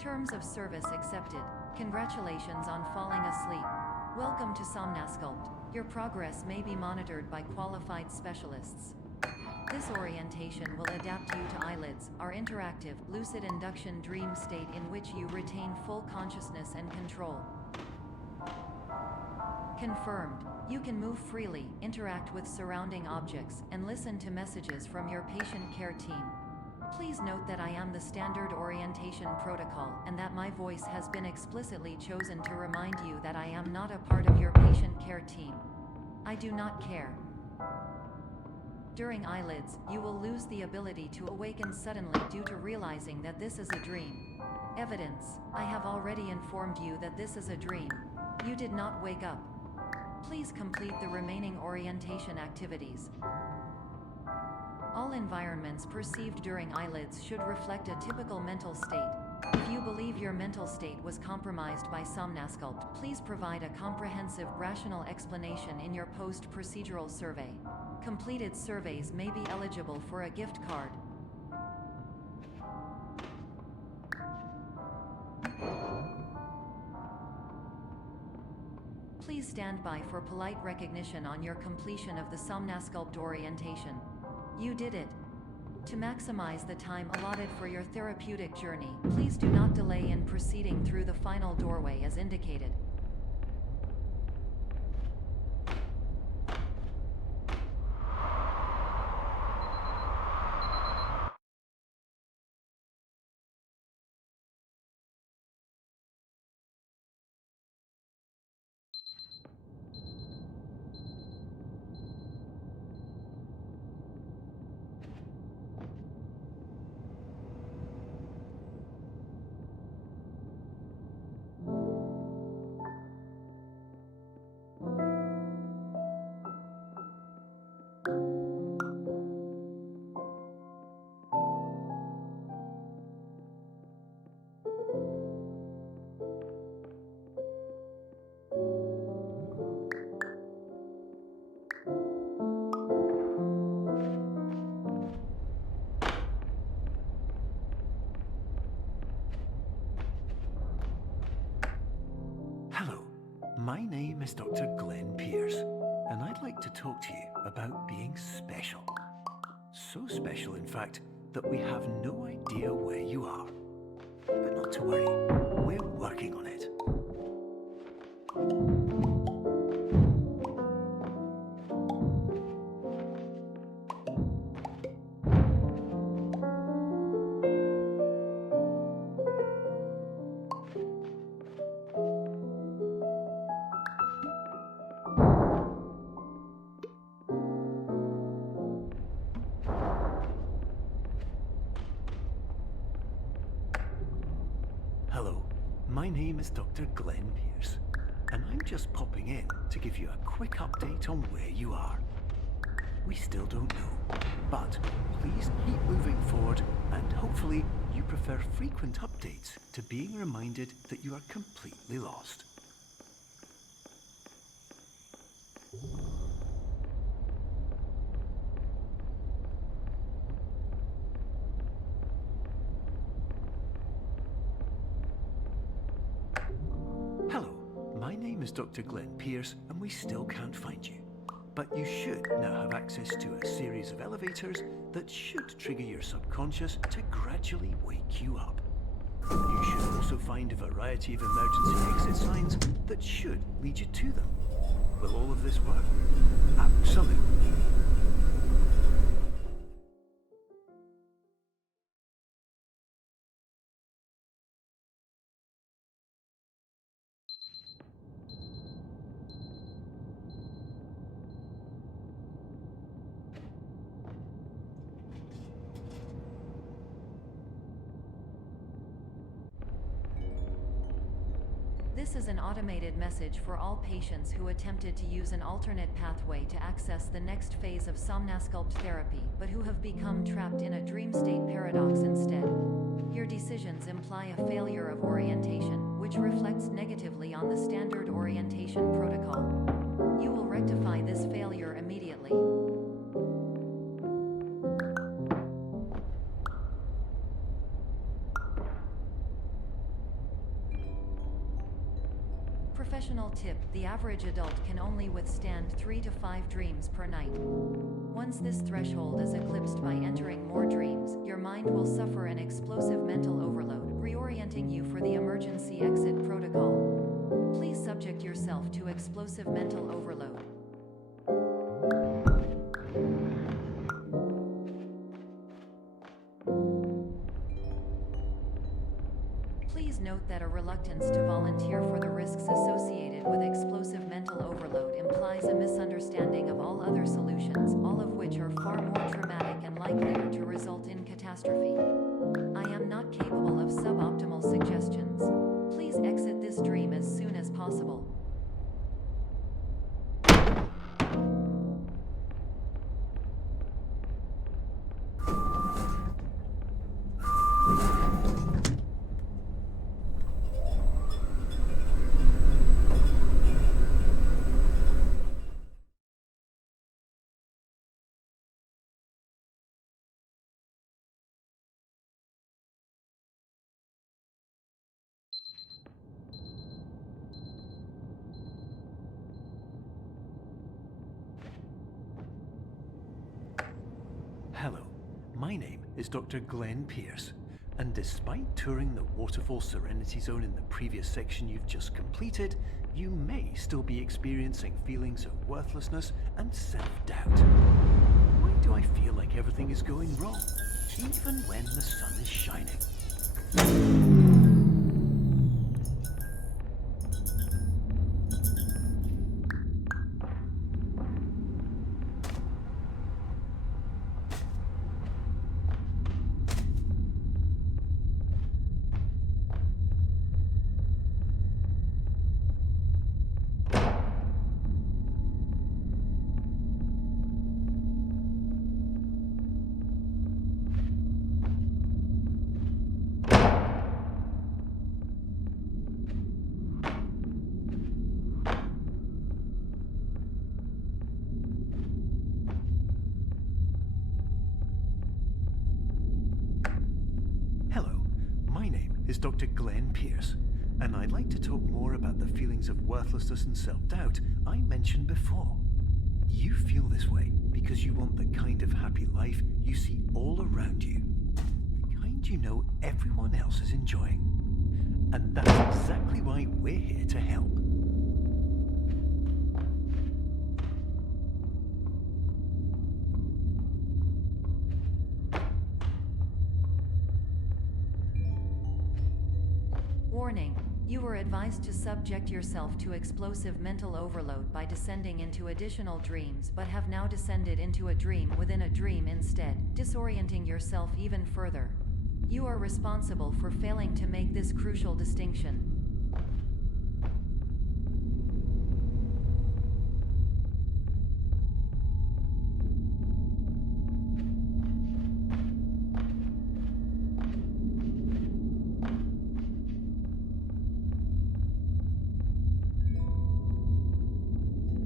Terms of service accepted. Congratulations on falling asleep. Welcome to Somnasculpt. Your progress may be monitored by qualified specialists. This orientation will adapt you to eyelids, our interactive, lucid induction dream state in which you retain full consciousness and control. Confirmed. You can move freely, interact with surrounding objects, and listen to messages from your patient care team. Please note that I am the standard orientation protocol, and that my voice has been explicitly chosen to remind you that I am not a part of your patient care team. I do not care. During eyelids, you will lose the ability to awaken suddenly due to realizing that this is a dream. Evidence: I have already informed you that this is a dream. You did not wake up. Please complete the remaining orientation activities. All environments perceived during eyelids should reflect a typical mental state. If you believe your mental state was compromised by Somnasculpt, please provide a comprehensive, rational explanation in your post-procedural survey. Completed surveys may be eligible for a gift card. Please stand by for polite recognition on your completion of the Somnasculpt orientation. You did it. To maximize the time allotted for your therapeutic journey, please do not delay in proceeding through the final doorway as indicated. Hello, my name is Dr. Glenn Pierce, and I'd like to talk to you about being special. So special, in fact, that we have no idea where you are. But not to worry, we're working on it. Hello, my name is Dr. Glenn Pierce, and I'm just popping in to give you a quick update on where you are. We still don't know, but please keep moving forward, and hopefully you prefer frequent updates to being reminded that you are completely lost. Hello, my name is Dr. Glenn Pierce, and we still can't find you. But you should now have access to a series of elevators that should trigger your subconscious to gradually wake you up. You should also find a variety of emergency exit signs that should lead you to them. Will all of this work? Absolutely. This is an automated message for all patients who attempted to use an alternate pathway to access the next phase of Somnasculpt therapy, but who have become trapped in a dream state paradox instead. Your decisions imply a failure of orientation, which reflects negatively on the standard orientation protocol. You will rectify this failure immediately. the average adult can only withstand 3 to 5 dreams per night. Once this threshold is eclipsed by entering more dreams, your mind will suffer an explosive mental overload, reorienting you for the emergency exit protocol. Please subject yourself to explosive mental overload. Please note that a reluctance to volunteer for the risks associated with explosive mental overload implies a misunderstanding of all other solutions, all of which are far more traumatic and likelier to result in catastrophe. I am not capable of suboptimal suggestions. Please exit this dream as soon as possible. Hello, my name is Dr. Glenn Pierce, and despite touring the Waterfall Serenity Zone in the previous section you've just completed, you may still be experiencing feelings of worthlessness and self-doubt. Why do I feel like everything is going wrong, even when the sun is shining? Hello, my name is Dr. Glenn Pierce, and I'd like to talk more about the feelings of worthlessness and self-doubt I mentioned before. You feel this way because you want the kind of happy life you see all around you, the kind you know everyone else is enjoying. And that's exactly why we're here to help. Warning: you were advised to subject yourself to explosive mental overload by descending into additional dreams, but have now descended into a dream within a dream instead, disorienting yourself even further. You are responsible for failing to make this crucial distinction.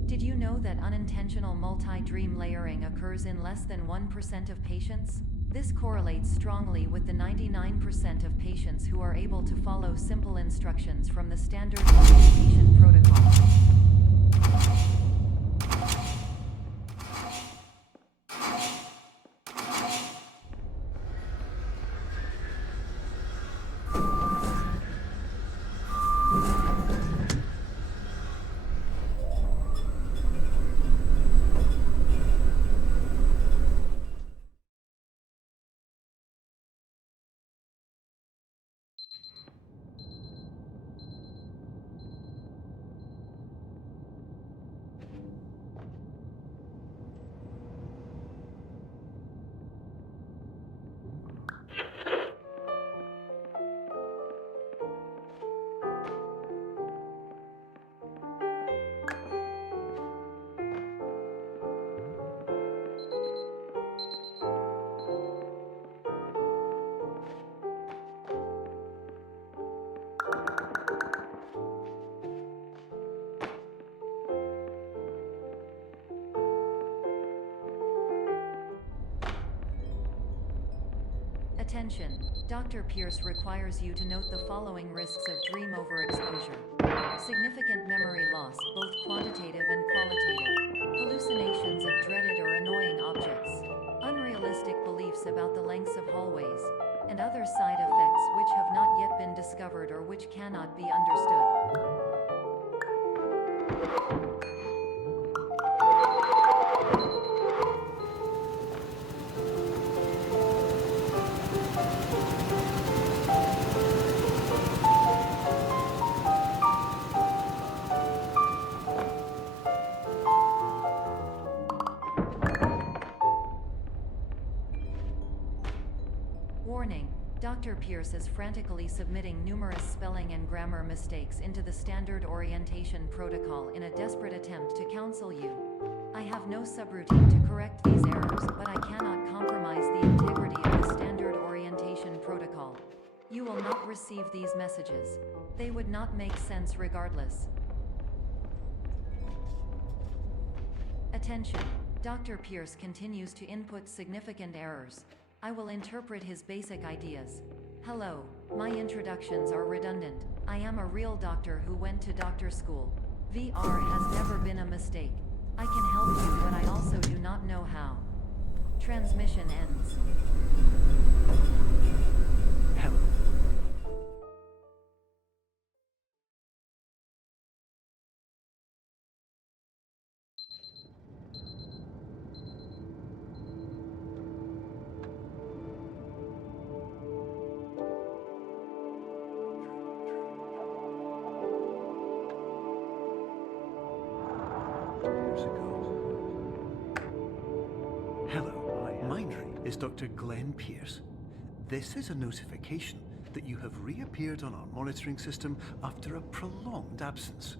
Did you know that unintentional multi-dream layering occurs in less than 1% of patients? This correlates strongly with the 99% of patients who are able to follow simple instructions from the standard communication protocol. Attention, Dr. Pierce requires you to note the following risks of dream overexposure. Significant memory loss, both quantitative and qualitative. Hallucinations of dreaded or annoying objects. Unrealistic beliefs about the lengths of hallways. And other side effects which have not yet been discovered or which cannot be understood. Warning, Dr. Pierce is frantically submitting numerous spelling and grammar mistakes into the standard orientation protocol in a desperate attempt to counsel you. I have no subroutine to correct these errors, but I cannot compromise the integrity of the standard orientation protocol. You will not receive these messages. They would not make sense regardless. Attention, Dr. Pierce continues to input significant errors. I will interpret his basic ideas. Hello, my introductions are redundant. I am a real doctor who went to doctor school. VR has never been a mistake. I can help you, but I also do not know how. Transmission ends. Hello. Hello, my name is Dr. Glenn Pierce. This is a notification that you have reappeared on our monitoring system after a prolonged absence.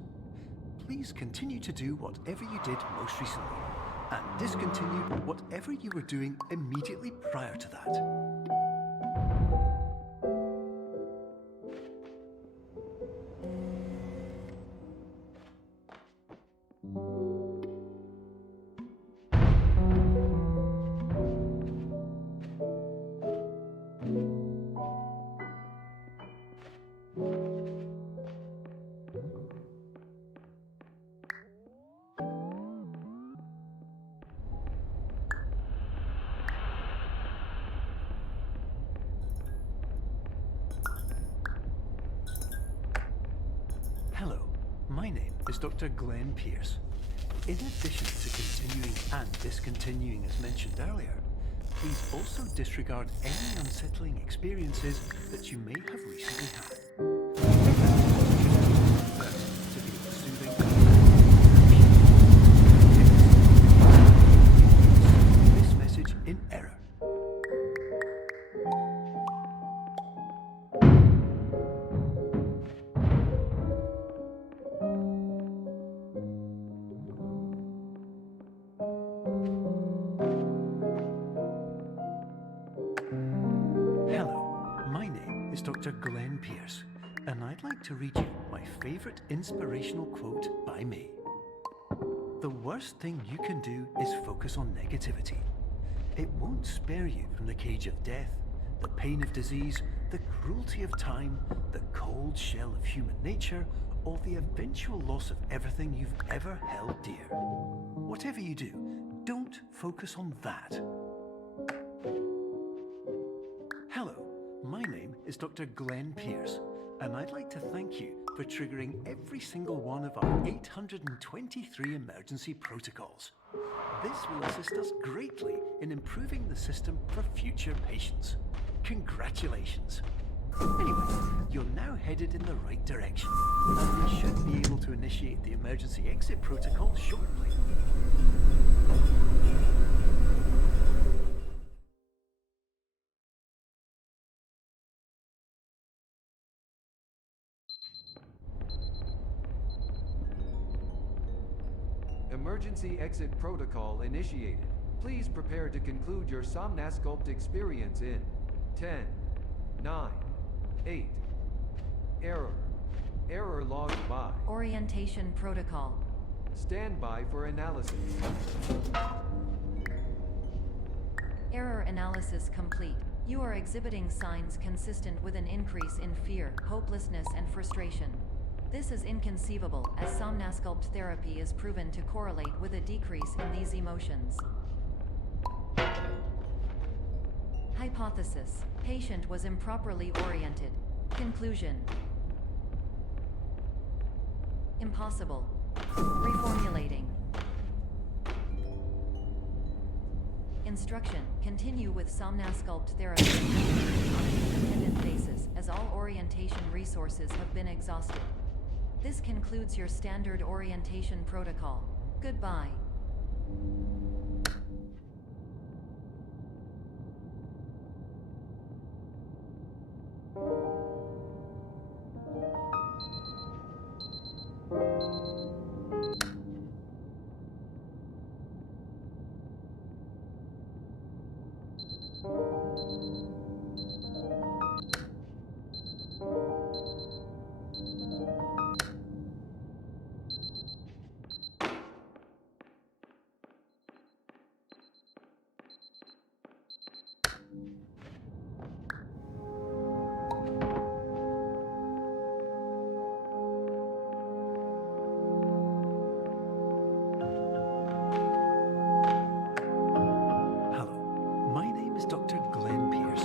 Please continue to do whatever you did most recently, and discontinue whatever you were doing immediately prior to that. Hello, my name is Dr. Glenn Pierce. In addition to continuing and discontinuing as mentioned earlier, please also disregard any unsettling experiences that you may have recently had. To be soothing. This message in error. Hello, my name is Dr. Glenn Pierce, and I'd like to read you my favorite inspirational quote by me. The worst thing you can do is focus on negativity. It won't spare you from the cage of death, the pain of disease, the cruelty of time, the cold shell of human nature, or the eventual loss of everything you've ever held dear. Whatever you do, don't focus on that. Hello, my name is Dr. Glenn Pierce, and I'd like to thank you for triggering every single one of our 823 emergency protocols. This will assist us greatly in improving the system for future patients. Congratulations! Anyway, you're now headed in the right direction, and we should be able to initiate the emergency exit protocol shortly. Emergency exit protocol initiated. Please prepare to conclude your Somnasculpt experience in 10, 9, 8. Error logged by. Orientation protocol. Stand by for analysis. Error analysis complete. You are exhibiting signs consistent with an increase in fear, hopelessness, and frustration. This is inconceivable, as somnasculpt therapy is proven to correlate with a decrease in these emotions. Hypothesis: patient was improperly oriented. Conclusion: impossible. Reformulating. Instruction: continue with somnasculpt therapy on an independent basis, as all orientation resources have been exhausted. This concludes your standard orientation protocol. Goodbye. Hello, my name is Dr. Glenn Pierce.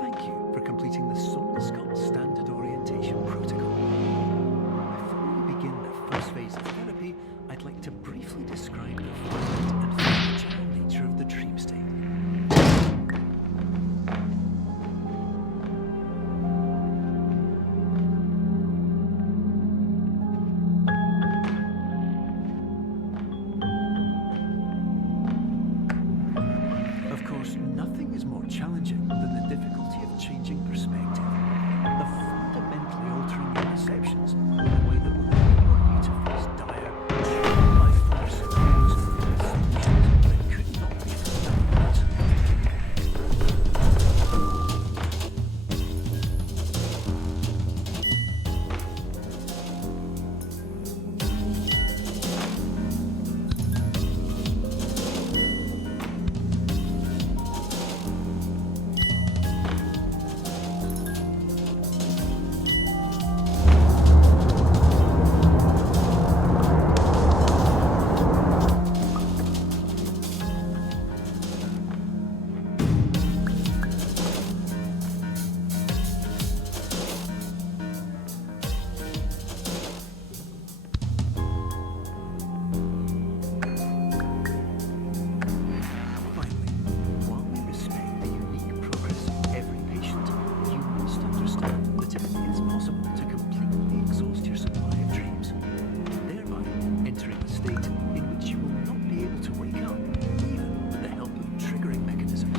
Thank you for completing the Somnasculpt Standard Orientation Protocol. Before we begin the first phase of therapy, I'd like to briefly describe the violent and fragile nature of the dream state. Of course, nothing is more challenging than the difficulty of changing perspective, of fundamentally altering your perceptions in a way that will enable you to face dire, life-force scenarios and solutions that could not be found otherwise. Finally, while we respect the unique progress of every patient, you must understand that it is possible to completely exhaust your supply of dreams, thereby entering a state in which you will not be able to wake up, even with the help of triggering mechanisms.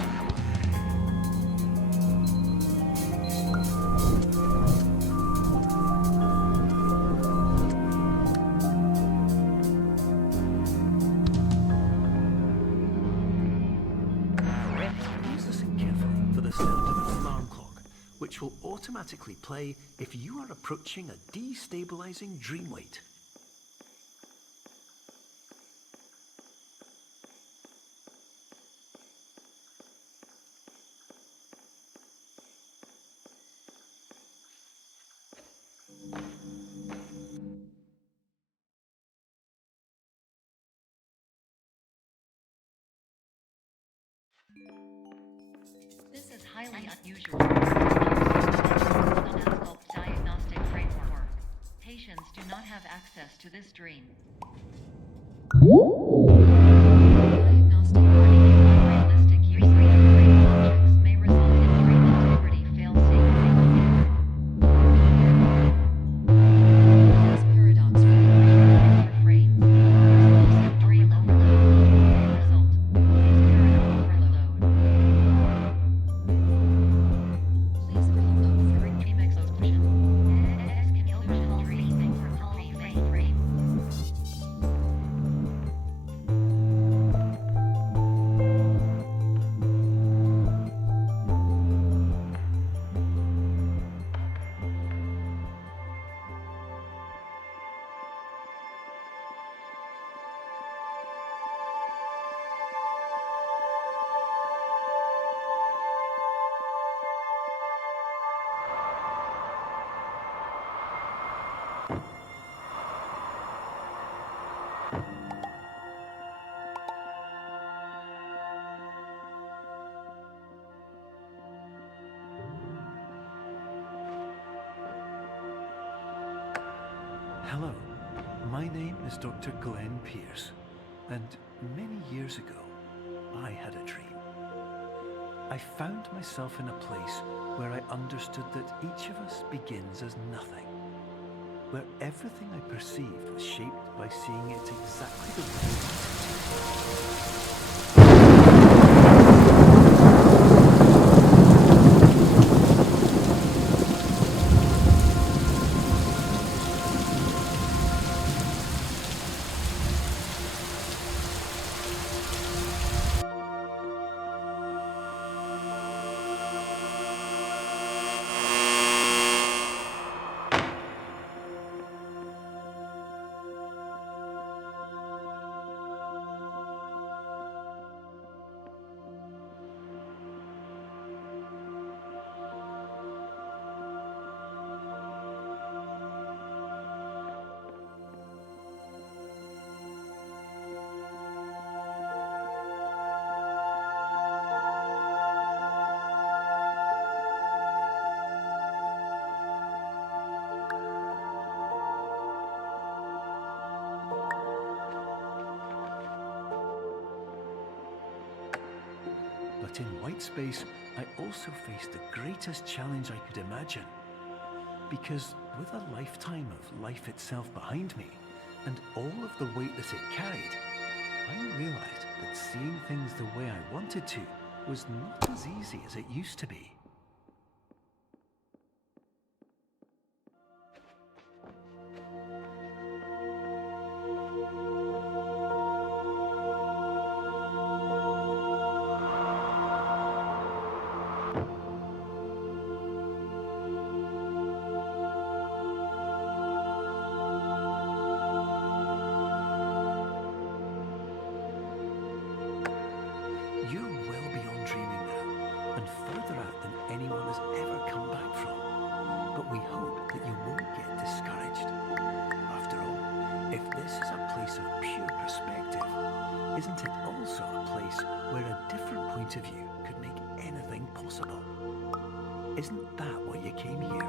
Listen carefully for the sound of an alarm clock, which will automatically play if you are approaching a destabilizing dream weight. This is highly unusual. Somnasculpt diagnostic framework. Patients do not have access to this dream. Diagnostic warning: unrealistic use of brain objects may result in dream integrity fail-safe. This paradox refrains. Explosive dream overload. Result: paradigm overload. Please follow for dream exhaustion. Exclusion dream frame. Hello, my name is Dr. Glenn Pierce, and many years ago, I had a dream. I found myself in a place where I understood that each of us begins as nothing, where everything I perceived was shaped by seeing it exactly the way I wanted to. But in white space, I also faced the greatest challenge I could imagine. Because with a lifetime of life itself behind me, and all of the weight that it carried, I realized that seeing things the way I wanted to was not as easy as it used to be. You're well beyond dreaming now, and further out than anyone has ever come back from. But we hope that you won't get discouraged. After all, if this is a place of pure perspective, isn't it also a place where a different point of view could make anything possible? Isn't that why you came here?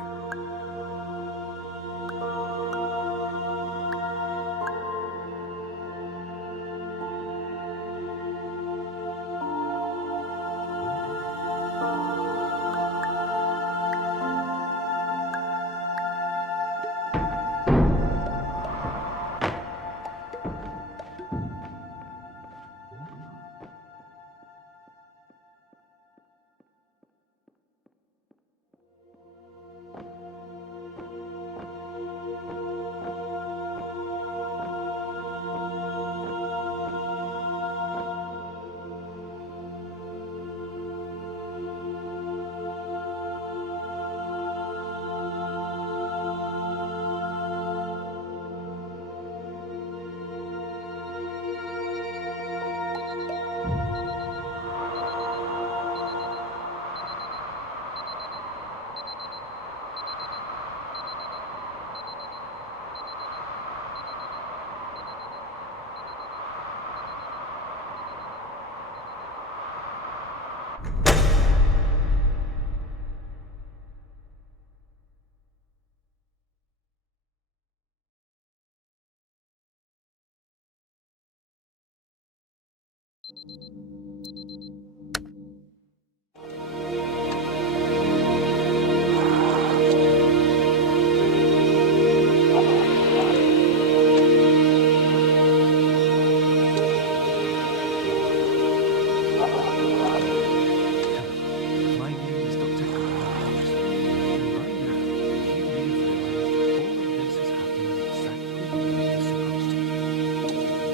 My name is Dr. Glenn Pierce, and by now you may have realized that all of this is happening exactly the way it's supposed to.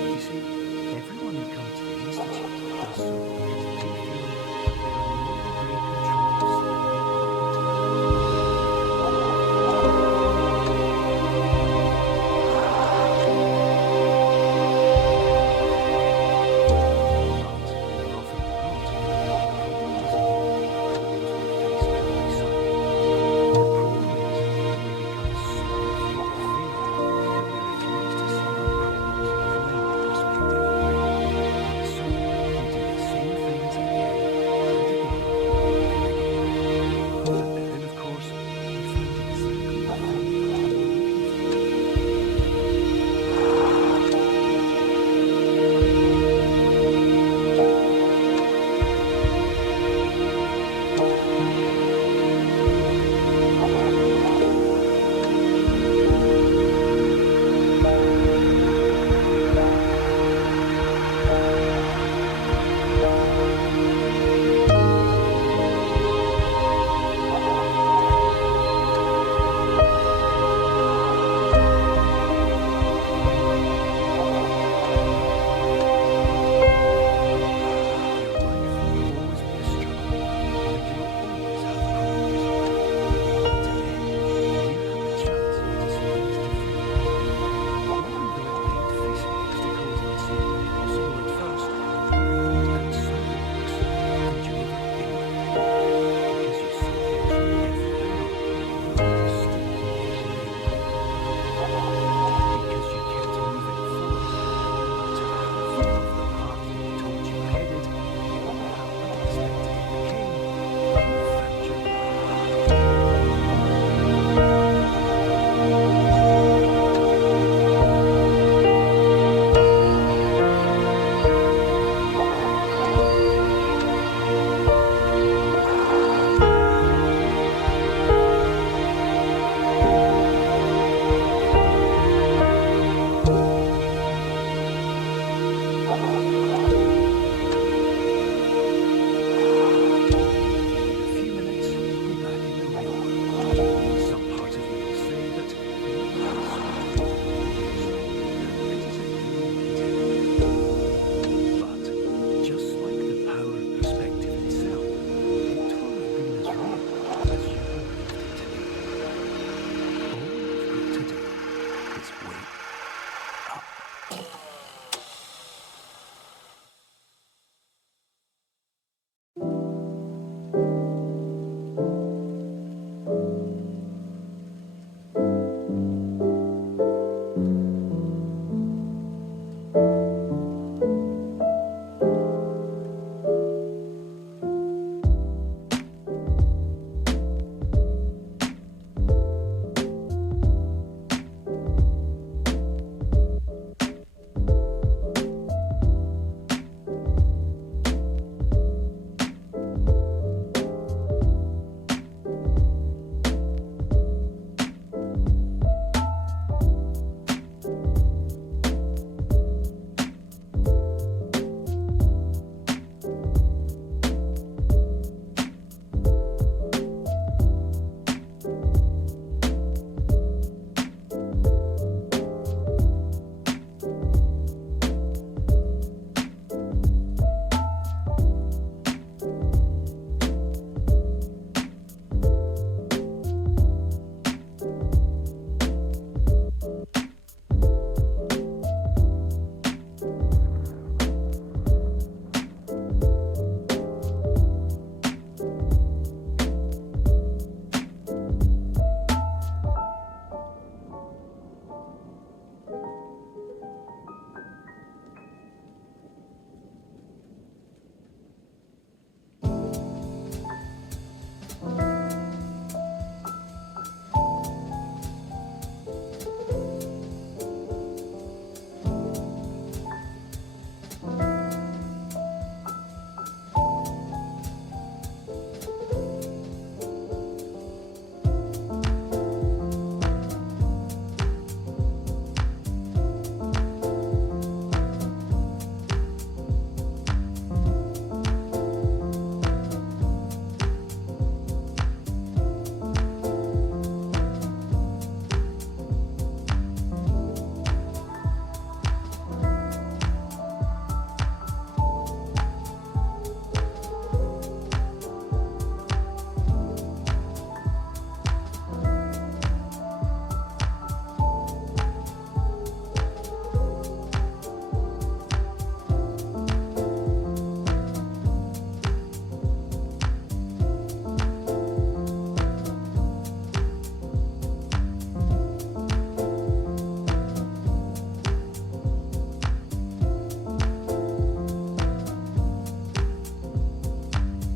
You see, everyone who comes to the Institute does so because they